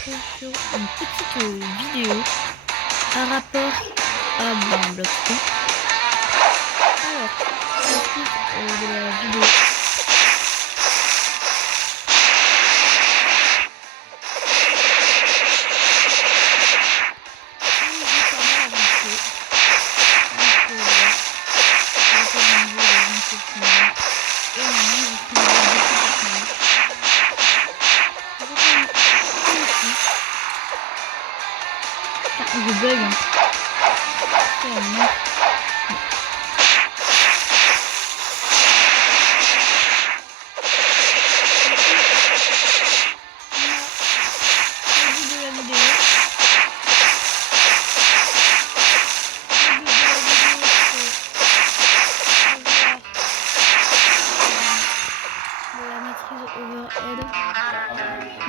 retrouve sur une petite vidéo par rapport à Blockfree. Alors, la suite de la vidéo. Je bug hein.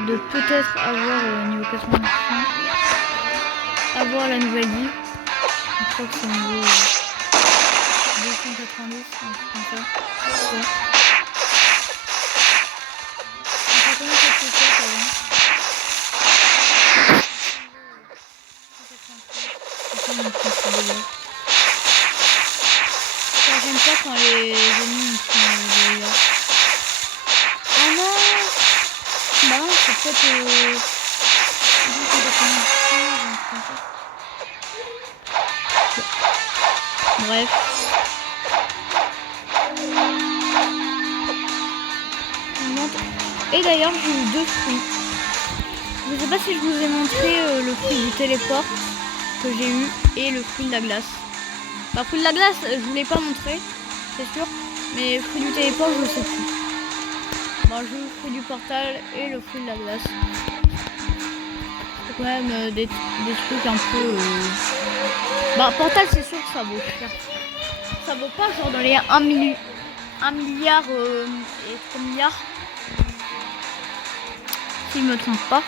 De peut-être avoir niveau 85, avoir la nouvelle vie. Je crois que c'est niveau 290, un truc comme ça. Ouais. On va connaître cette chose avant. J'aime pas quand les ennemis font des dégâts. Ah non! Bah non, c'est peut-être bref. Et d'ailleurs j'ai eu deux fruits. Je sais pas si je vous ai montré le fruit du téléport que j'ai eu et le fruit de la glace. Le fruit de la glace je vous l'ai pas montré, c'est sûr. Mais le fruit du téléport je sais plus. Bon, j'ai eu le fruit du portal et le fruit de la glace. C'est quand même des trucs un peu... Bah, portal, c'est sûr que ça vaut cher. Ça vaut pas genre dans les 1 milliard et 3 milliards. Si je me trompe pas.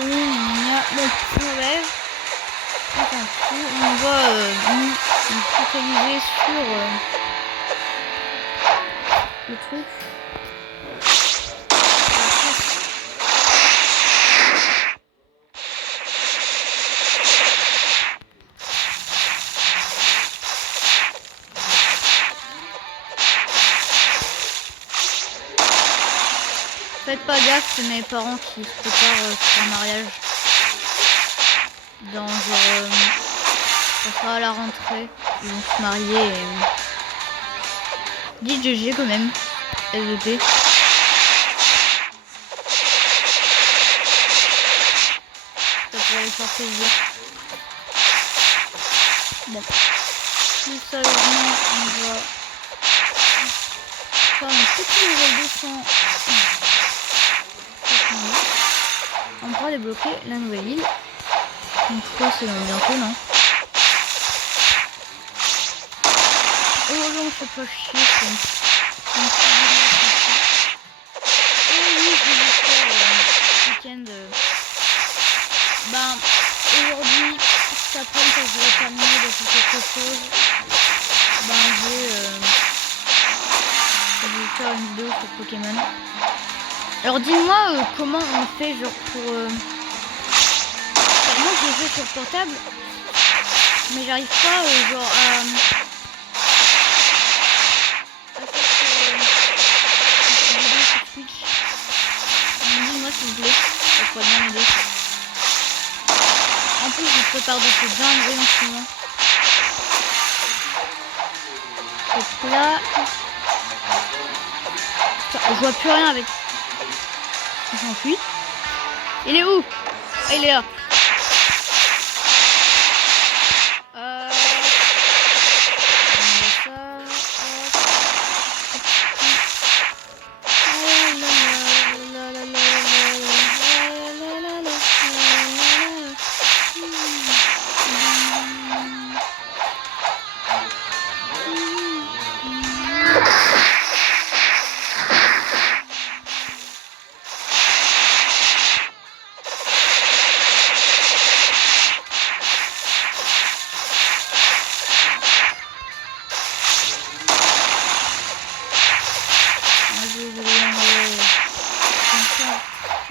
On va nous focaliser sur le truc. Faites pas gaffe, c'est mes parents qui se préparent pour un mariage. Dans genre ça sera à la rentrée, ils vont se marier et dites GG quand même, SVP. Ça pourrait les faire plaisir. Bon, plus sérieusement on va faire un petit level 200. On pourra débloquer la nouvelle île. Donc je crois que c'est bientôt, non? Oh non, je fais pas chier. Oh oui, je vais faire week-end. Ben, aujourd'hui, cet après-midi, quand je vais terminer de faire quelque chose, ben je vais faire une vidéo sur Pokémon. Alors dis-moi comment on fait genre pour... Moi je joue sur portable, mais j'arrive pas genre à sur Switch. Dis-moi s'il vous plaît, ça pourrait bien m'aider. En plus je prépare des trucs dingueries en ce moment. Donc là... Putain, je vois plus rien avec... Il s'enfuit. Il est où? Ah, il est là.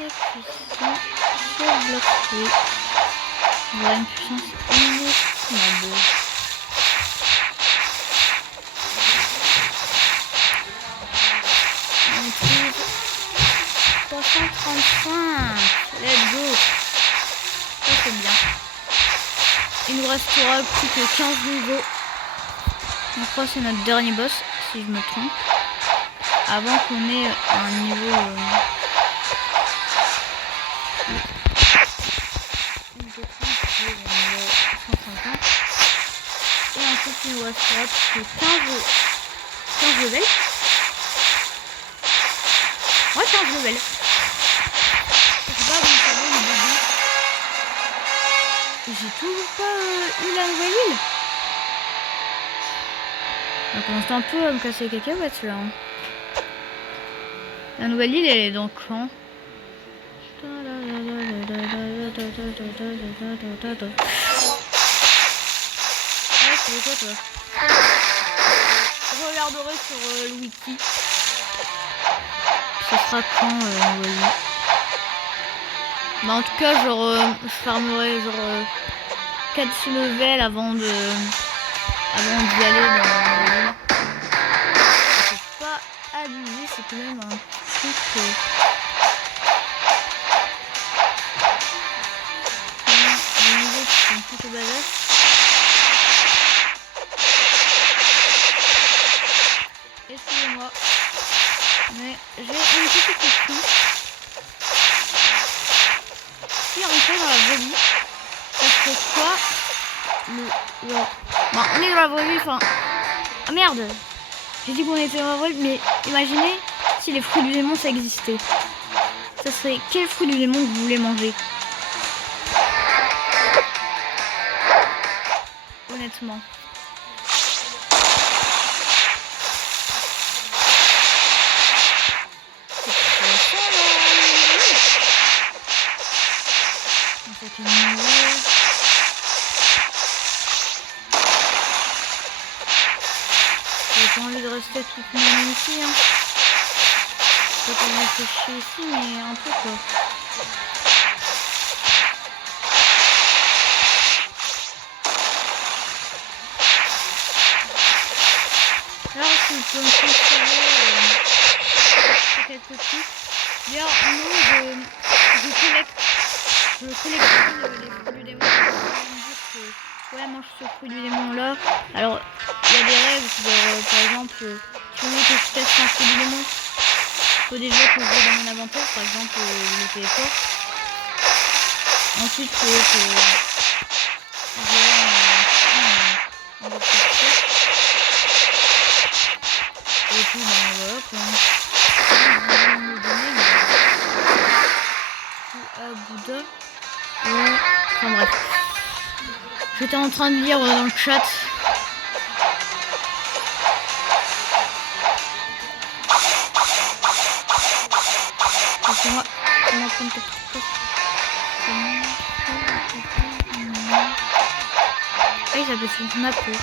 puissant sur le bloc. Oui. On aura une puissance inestimable. On maîtrise 335. Let's go. Ça c'est bien. Il nous restera plus que 15 niveaux. Je crois que c'est notre dernier boss, si je me trompe. Avant qu'on ait un niveau... Et ensuite il nous restera plus que 15 levels. Ouais, 15 levels. Je sais pas comment ça va le début. J'ai toujours pas eu la nouvelle île. Ça commence un peu à me casser les cacahuètes là. La nouvelle île elle est dans quand? C'est quoi toi? Je regarderai sur le wiki. Ça sera quand nouvelle île? Bah en tout cas genre je farmerai genre 4 levels avant d'y aller dans l'île. C'est pas abusé, c'est quand même un truc des niveaux qui sont plutôt badass. Excusez-moi, mais j'ai une petite question. Si on fait dans la vraie vie, ça serait quoi le... Bon, on est dans la vraie vie, enfin... Ah merde! J'ai dit qu'on était dans la vraie vie, mais imaginez si les fruits du démon ça existait. Ça serait quel fruit du démon que vous voulez manger? Honnêtement. J'ai pas envie de rester toute ma nuit ici, hein. Je peux pas me réfléchir ici, mais un peu quoi. Alors, si on peut me transférer quelques trucs. D'ailleurs, non, je collecte. Je collectionne les fruits du démon. Ouais, mange ce fruit du démon là. Alors, il y a des règles, genre, par exemple, si on veut que je teste un fruit du démon, il faut déjà que je vais dans mon inventaire, par exemple, le téléport. Ensuite, il faut que je vais en et puis, ben voilà, quoi. Je vais me donner à Bouddha. Ouais. Enfin bref. J'étais en train de lire dans le chat. C'est moi. On va prendre quelque chose. Ah, ça peut être ma peau.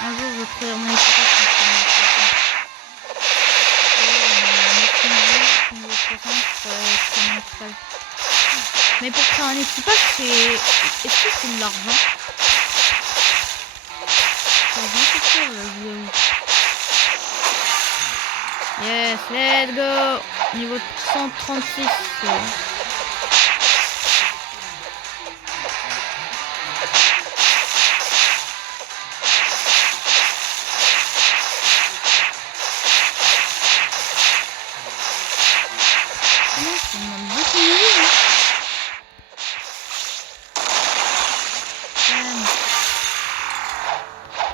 Un jour, je ferai mon équipage. Mais pour faire un équipage, c'est... Est-ce que c'est de l'argent? C'est l'argent, yes, let's go. Niveau 136.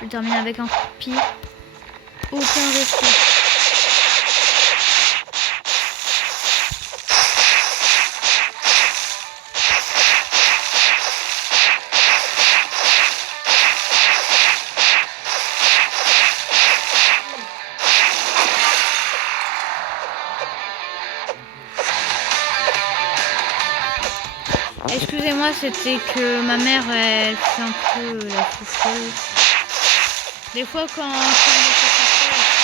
Je termine avec un coup de pied. Aucun respect. Excusez-moi, c'était que ma mère, elle fait un peu la foufouille. Des fois, quand elle fait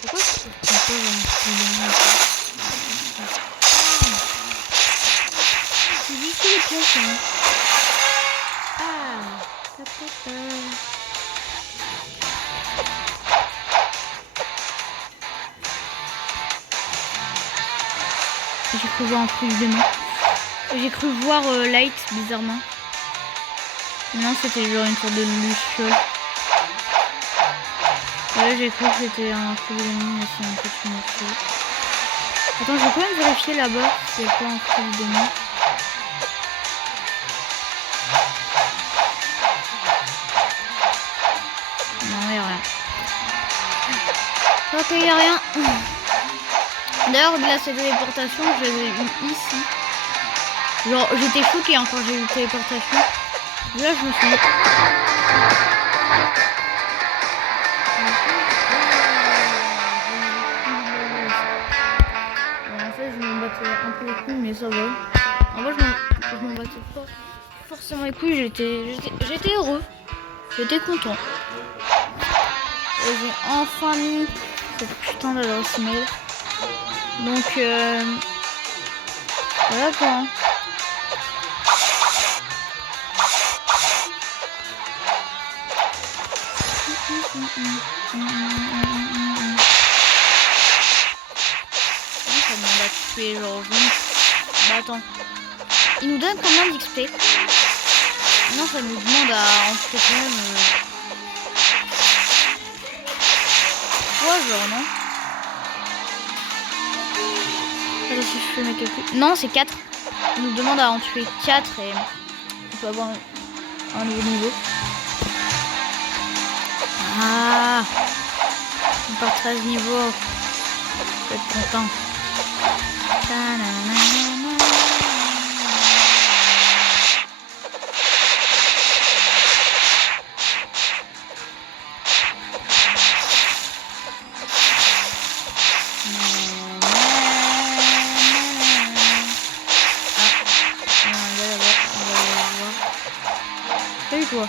Pourquoi je prends pas c'est juste les pièces, hein. J'ai cru voir un truc de main. J'ai cru voir Light bizarrement. Non, c'était genre une sorte de luciole. Ouais, j'ai cru que c'était un truc de main, mais c'est en fait une luciole. Attends, je vais quand même vérifier là-bas si c'est pas un truc de main. Non, y'a rien. Ok, y'a rien. D'ailleurs, de la téléportation, je l'avais eu ici. Genre, j'étais choquée hein, quand j'ai eu la téléportation. Là, je me suis dit... En fait, je m'en battais un peu les couilles, mais ça va. En vrai, je m'en battais pas forcément les couilles. J'étais heureux. J'étais content. Et j'ai enfin mis cette putain d'adresse email. Donc, voilà quoi. Ça demande à tuer genre bah attends. Il nous donne combien d'XP? Non, ça nous demande à en tuer quand même 3 genre non? Allez, si je fais mes calculs. Non, c'est 4. Il nous demande à en tuer 4 et on peut avoir un nouveau niveau. Ah, encore 13 niveaux. Je vais être content. Salut toi.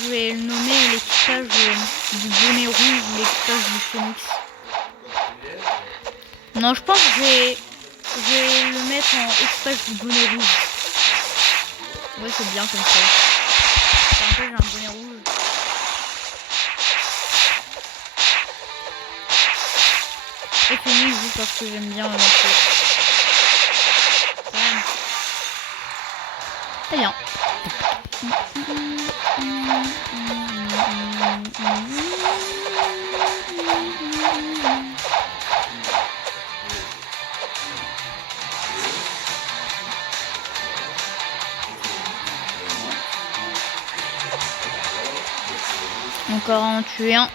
Je vais le nommer l'équipage du bonnet rouge ou l'équipage du phoenix. Non, je pense que je vais le mettre en équipage du bonnet rouge. Ouais, c'est bien comme ça. En fait, j'ai un bonnet rouge. Et phoenix, juste parce que j'aime bien le morceau. Très bien. Encore en tuer un.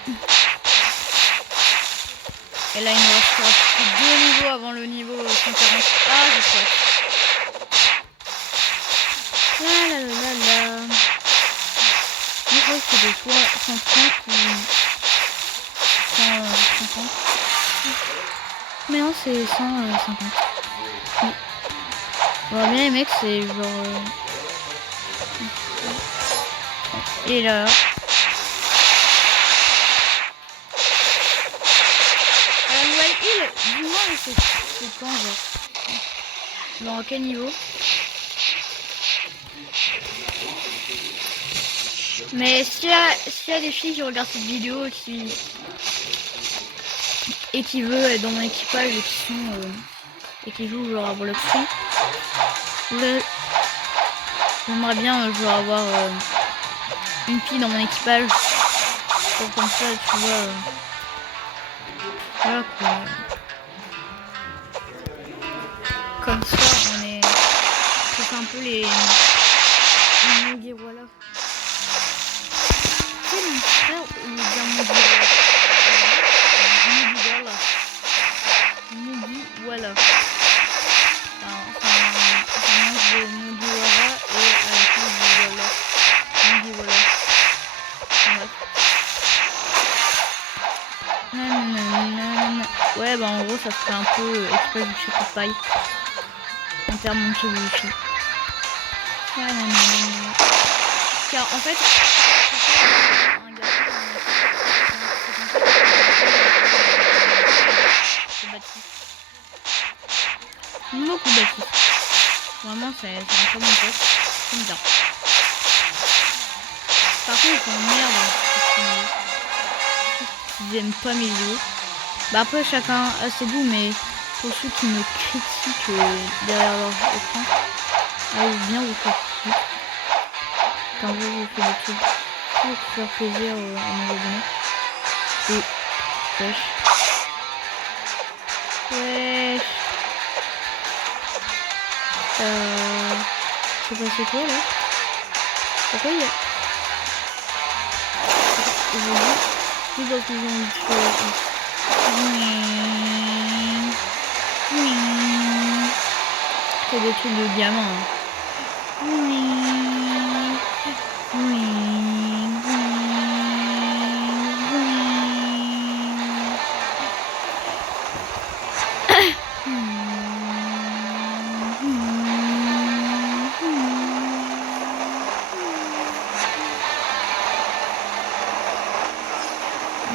Et là, il nous restera plus 2 niveaux avant le niveau 140. Ah, je crois. La la la la. Je crois que c'était soit 130 ou 150. Mais non, c'est 150. Oui. J'aurais bien aimé que c'est genre... Et là... La nouvelle île, dis-moi, c'est quand genre? Dans quel niveau? Mais s'il y a des filles qui regardent cette vidéo et qui veulent être dans mon équipage et qui jouent genre à Block Free, j'aimerais bien genre avoir une fille dans mon équipage pour comme ça tu vois voilà quoi. Comme ça on est c'est un peu les voilà. C'est mon frère ou bien mon voilà. Ouais, bah en gros, ça ferait un peu express du château de paille. En termes de wifi. Car en fait, un garçon nouveau coup bâti. Vraiment, c'est un très bon poste. J'aime bien. Par contre, ils sont merde. Ils aiment pas mes vidéos. Bah après, chacun a ses goûts, mais pour ceux qui me critiquent derrière leur écran, allez bien vous faire chier. Quand vous faites des trucs pour faire plaisir à mes abonnés. Et wesh. Wesh. C'est passé quoi là? Pourquoi il y a... Aujourd'hui, plus dans qu'ils ont envie de faire... C'est des trucs de gamin. Hein.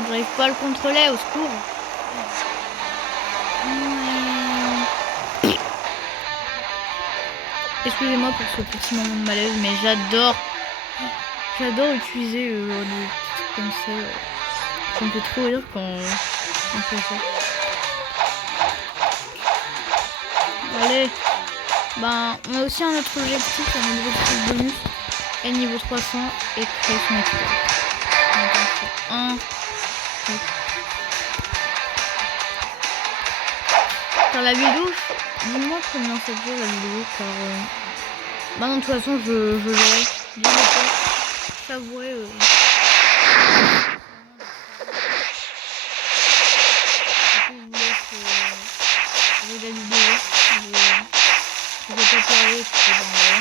J'arrive pas à le contrôler, au secours. Excusez-moi pour ce petit moment de malaise, mais j'adore utiliser des trucs comme ça. Ça me fait trop rire quand on fait ça. Allez, ben on a aussi un autre objectif, un nouveau petit bonus, et niveau 300 et créer son équipe. Car la vidéo, dis-moi combien ça dure la vidéo, car bah non, de toute façon je l'aurai bien savourer je vous laisse la vidéo, je vais pas parler parce que ben voilà.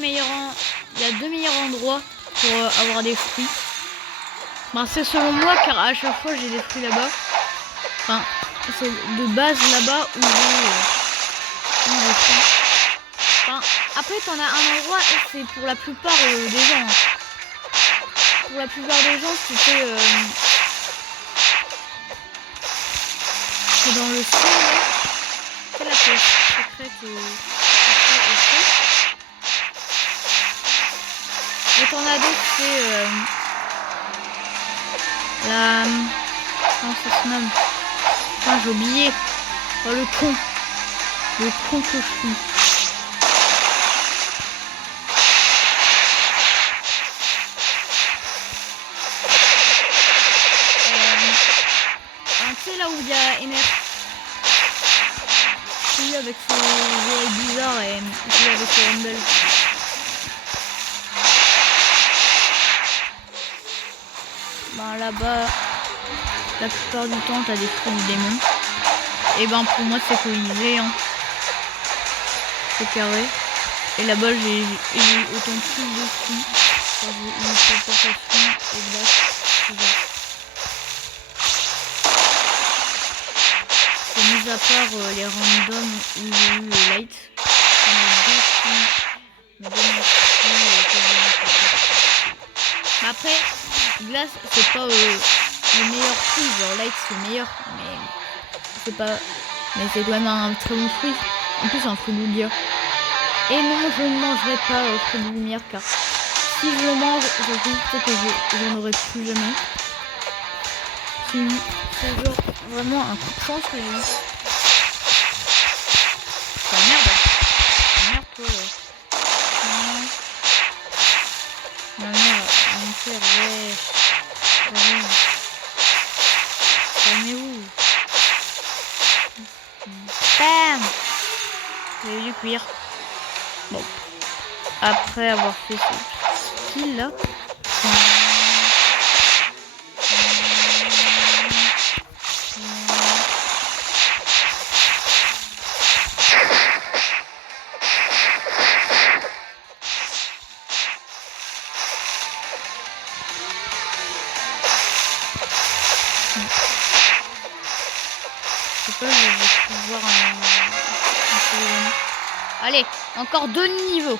Il y a deux meilleurs endroits pour avoir des fruits. Ben, c'est selon moi, car à chaque fois j'ai des fruits là-bas. Enfin, c'est de base là-bas où j'ai des fruits. Enfin, après t'en as un endroit et c'est pour la plupart des gens. Pour la plupart des gens, c'était dans le ciel. C'est la pièce secrète et t'en as d'autres, c'est la... Comment ça se nomme? Enfin, j'ai oublié. Oh, le con. Le con que je suis. Tu sais là où il y a Ener. Celui avec ses oreilles bizarres et celui avec ses Rumble. Ben là-bas, la plupart du temps, t'as des fruits du démon. Et ben pour moi, c'est colisé, hein. C'est carré. Et là-bas, j'ai eu autant plus de fruits. J'ai eu une proportion exacte. Et mis à part les randoms où j'ai eu le light, on a deux fruits. Mais deux fruits, après, glace, c'est pas le meilleur fruit. Genre light, c'est le meilleur, mais c'est pas. Mais c'est quand même un très bon fruit. En plus, un fruit de lumière. Et non, je ne mangerai pas fruit de lumière car si je le mange, je sais que je n'en aurai plus jamais. C'est genre vraiment un coup de chance que j'ai eu. Oh merde. Oh merde toi là. Ma mère, mon frère, ouais. Calmez-vous. Bam. J'ai eu du cuir. Bon. Après avoir fait ce skill là. Je sais pas, je vais pouvoir allez, encore 2 niveaux.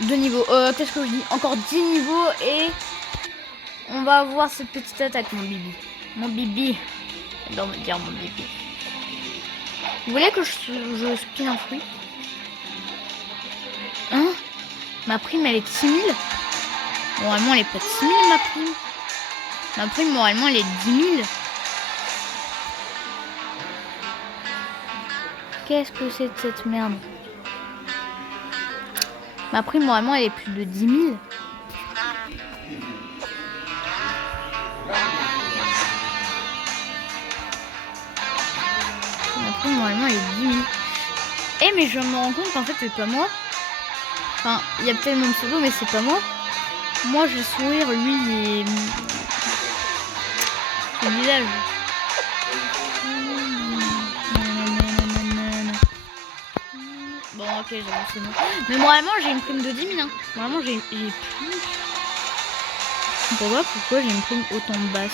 Deux niveaux. Qu'est-ce que je dis? Encore 10 niveaux et on va avoir cette petite attaque, mon bibi. Mon bibi. J'adore me dire mon bibi. Vous voulez que je spin un fruit? Hein? Ma prime, elle est de 6000. Normalement, elle est pas de 6000, ma prime. Ma prime, moralement, elle est de 10 000. Qu'est-ce que c'est de cette merde? Ma prime, moralement, elle est plus de 10 000. Ma prime, moralement, elle est de 10 000. Eh, mais je me rends compte qu'en fait, c'est pas moi. Enfin, il y a peut-être mon pseudo, mais c'est pas moi. Moi, je vais sourire, lui, il est... le visage. Bon, ok, j'avoue, c'est bon. Mais moralement, j'ai une prime de 10 000. Hein. Moralement, j'ai plus. Pourquoi j'ai une prime autant basse?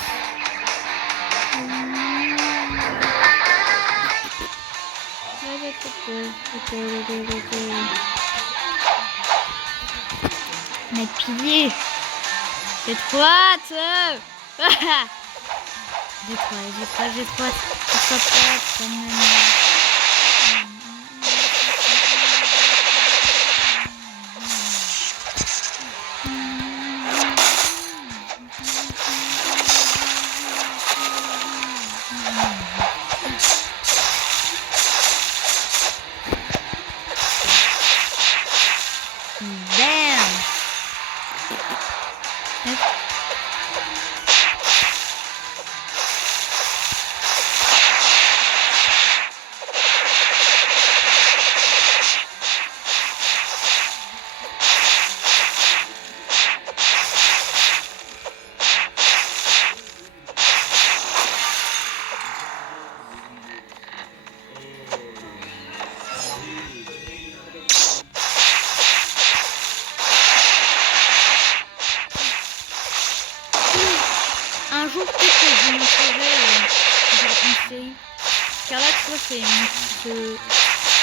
Mais pilier. J'ai trop hâte. J'ai trop hâte. Un jour, peut-être que je vous montrerai une série. Car là, tu vois, c'est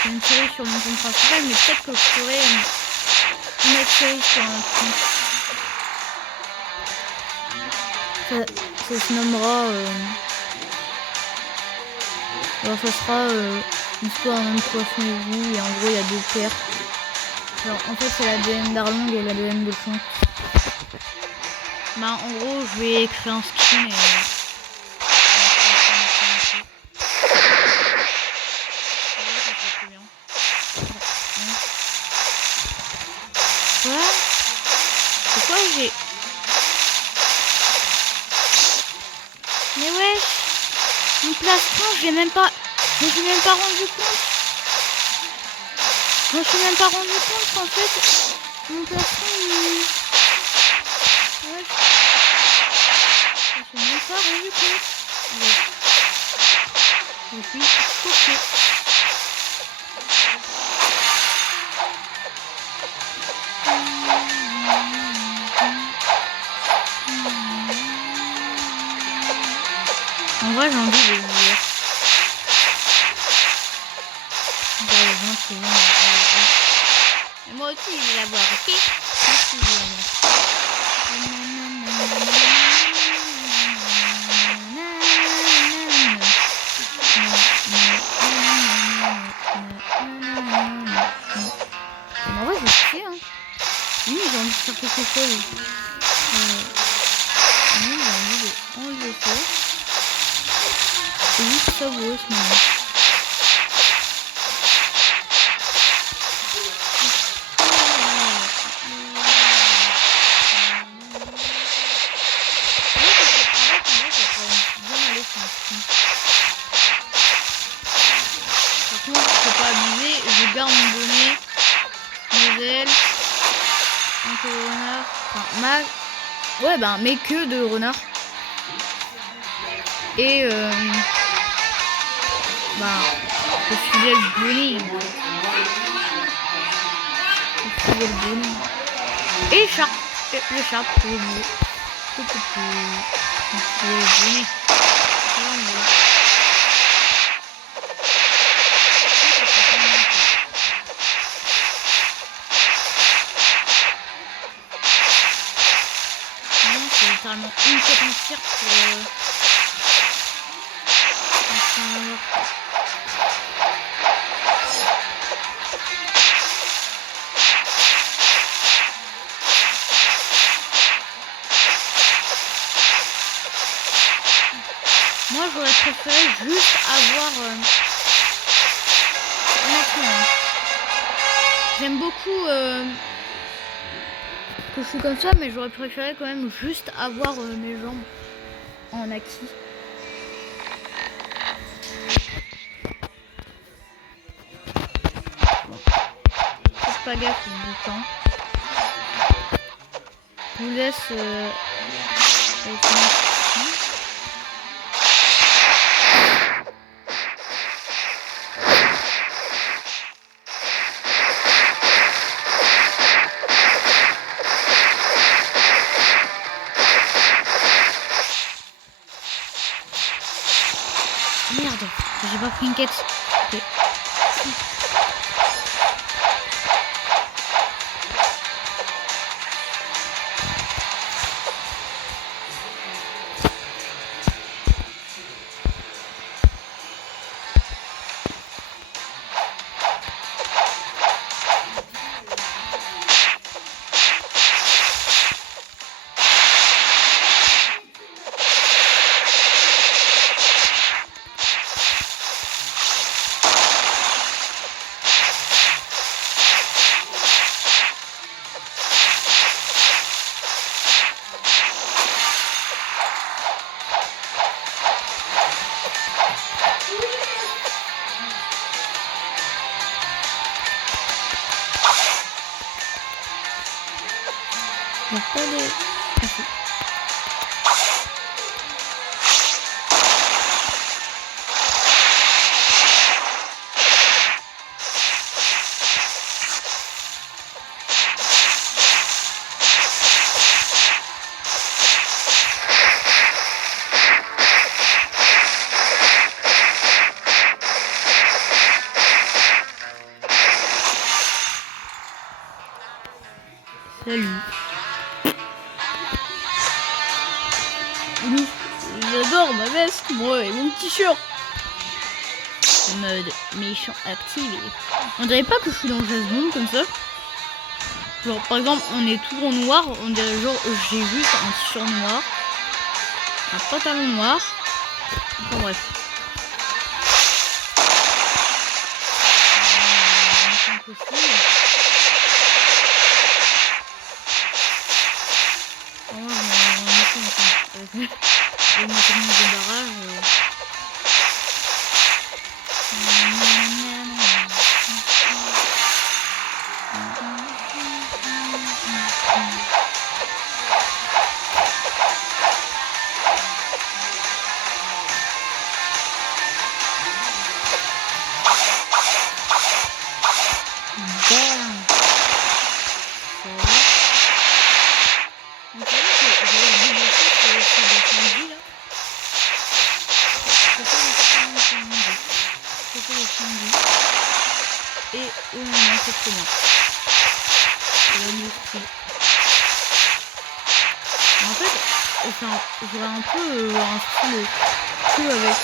une série sur mon compte principal, mais peut-être que je ferai une autre série sur un compte. Ça se nommera... alors, ça sera l'histoire d'un poisson et vous, et en gros, il y a deux pères. Alors, en fait, c'est l'ADN d'Arlong et l'ADN de Fond. Bah, en gros, je vais créer un skin et... Quoi? Pourquoi j'ai... Mais ouais, mon plastron, je me suis même pas rendu compte. Je me suis même pas rendu compte qu'en fait, mon plastron, il... Ouais, je me suis même pas rendu compte. Ouais. Je suis choquée. En vrai, j'ai envie de le dire. Et moi aussi, je vais la voir, ok? Merci, quelque chose. J'ai envie de enlever ça. C'est juste savoureux ce moment. Par contre, faut pas abuser, je garde mon bonnet, mes ailes, un peu de renard, enfin ouais ben mes queues de renard. Et le fidèle bonnet. Le fidèle bonnet. Et l'écharpe pour le bout. Le bonnet. C'est littéralement une tête entière pour moi j'aurais préféré juste avoir honnêtement, j'aime beaucoup que je suis comme ça, mais j'aurais préféré quand même juste avoir mes jambes en acquis. Faites pas gaffe au bouton. Je vous laisse avec une... Merde, j'ai pas pris une quête. Okay. Il n'y a pas de... Salut. J'adore ma veste, moi et mon t-shirt. Mode méchant activé. On dirait pas que je suis dans James Bond comme ça. Genre par exemple on est tout en noir, on dirait genre j'ai juste un t-shirt noir, un pantalon noir. Enfin bref. Avec ma technique de barrage. Et au moment c'est très bien. En fait, j'aurais un peu un style avec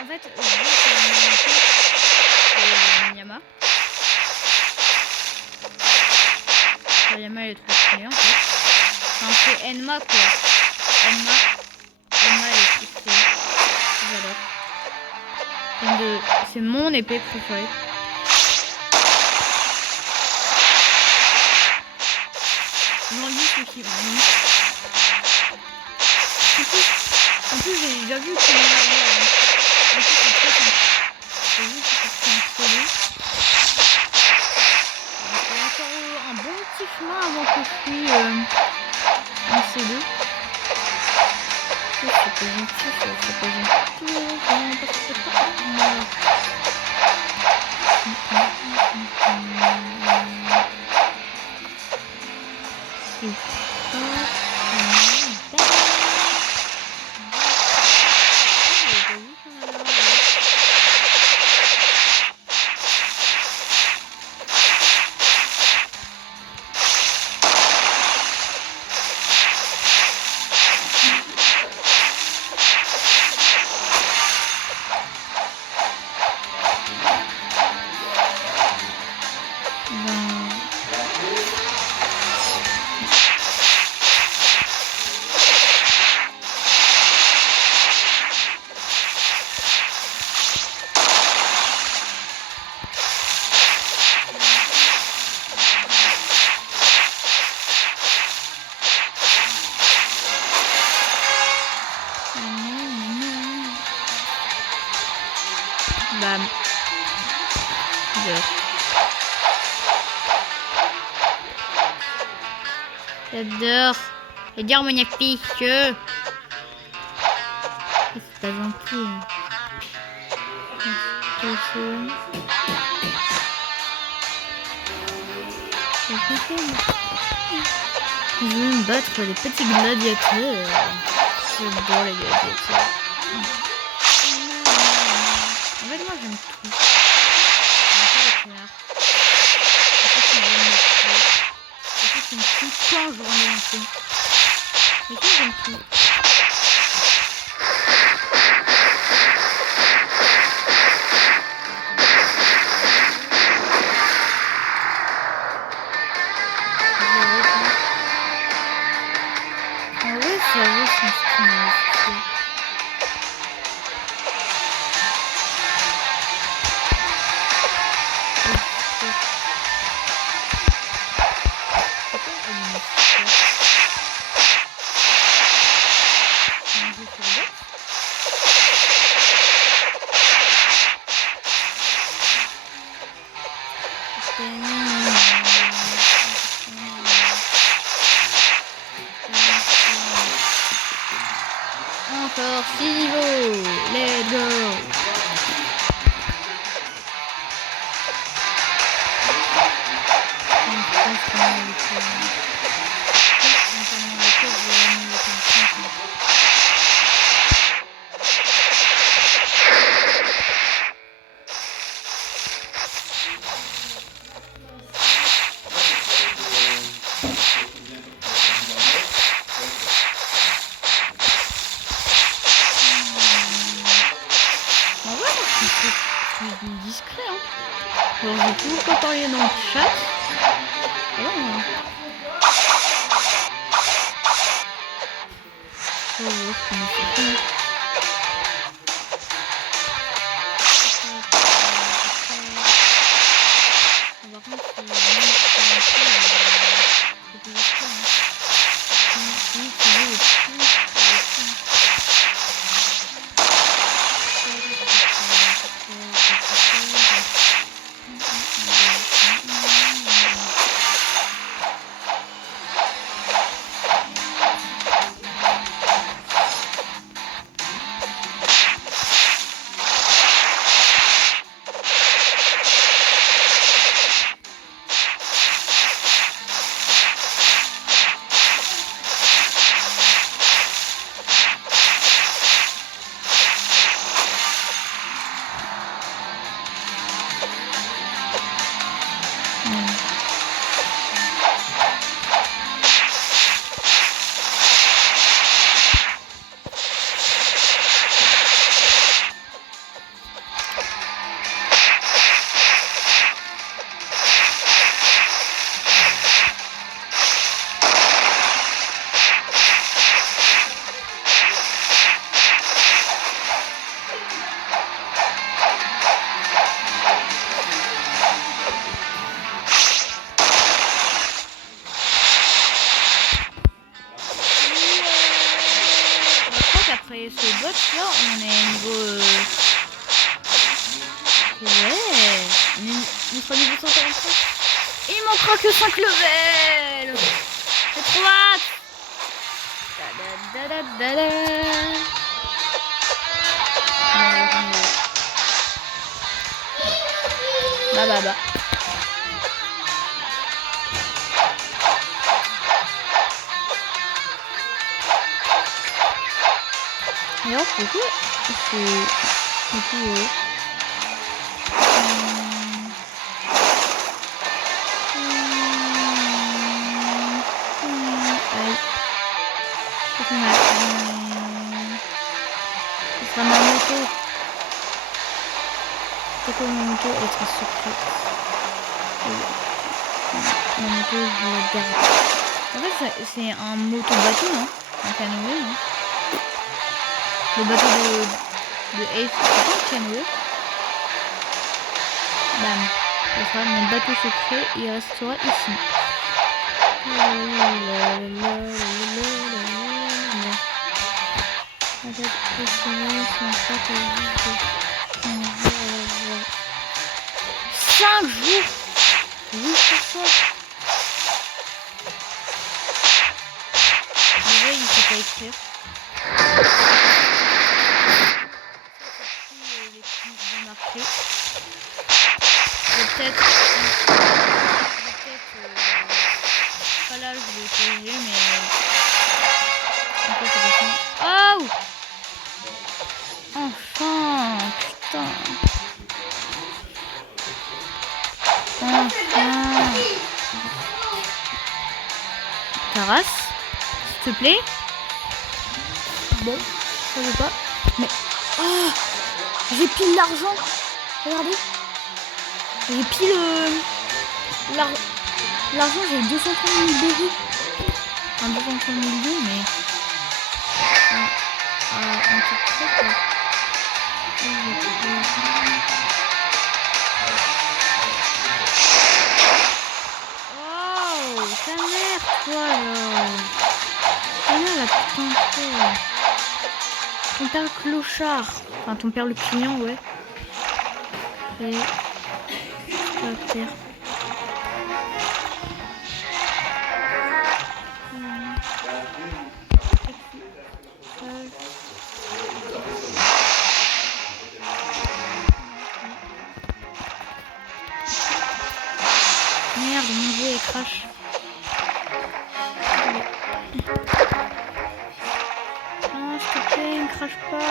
en fait, je vois que Toriyama elle est trop stylée en fait. Enfin, c'est Enma quoi. Enma elle est trop stylée. J'adore. C'est mon épée préférée. J'en dis aussi. En plus j'ai déjà vu qu'il y avait en plus c'est très simple. J'ai vu que c'était un solo. Il y a encore un bon petit chemin avant que je suis en C2. C'est pas gentil, c'est pas J'adore. J'adore mon affiche. C'est pas gentil. Je veux me battre les petits gladiateurs. J'adore les gladiateurs. En fait, moi j'aime tout. C'est une putain de journée en fait. Mais tout j'aime tout. En vrai ça vaut son skin. Encore 6 niveaux. Let's go. Discret hein. Alors j'ai toujours pas parlé dans le chat. Là, on est niveau... Ouais. On sera niveau 145. Et il manquera que 5 levels. C'est trop hâte. Bah. Et alors, pourquoi c'est... Du coup, aïe. Ça fait mal. Ce sera ma moto. C'est quoi ma moto? Elle sera secrète. Ma moto, je la garde. En fait, c'est un moto-bateau, non? Un canoë, non? Le bateau de Ace, c'est pas un canoë? Bam. Ce sera mon bateau secret. Il restera ici. Avec 5 jours. Oui, c'est ça. Déjà, il ne sait pas écrire. Les petits vont marquer. Peut-être pas là, je vais corriger, mais en fait, c'est pas ça. Oh! Enfin, putain. Enfin. Taras, s'il te plaît. Bon, ça veut pas. Mais oh, j'ai pile l'argent. Regardez. J'ai pile l'argent, j'ai 230 000 BV. Un 230 000 BV, mais un truc très quoi. Oh, ta mère, toi, là. Ta mère, la putain de toi. Ton père le clochard. Enfin, ton père le client, ouais. Et... terre. Merde, mon jeu est crash. Non, s'il te plaît, ne crache pas.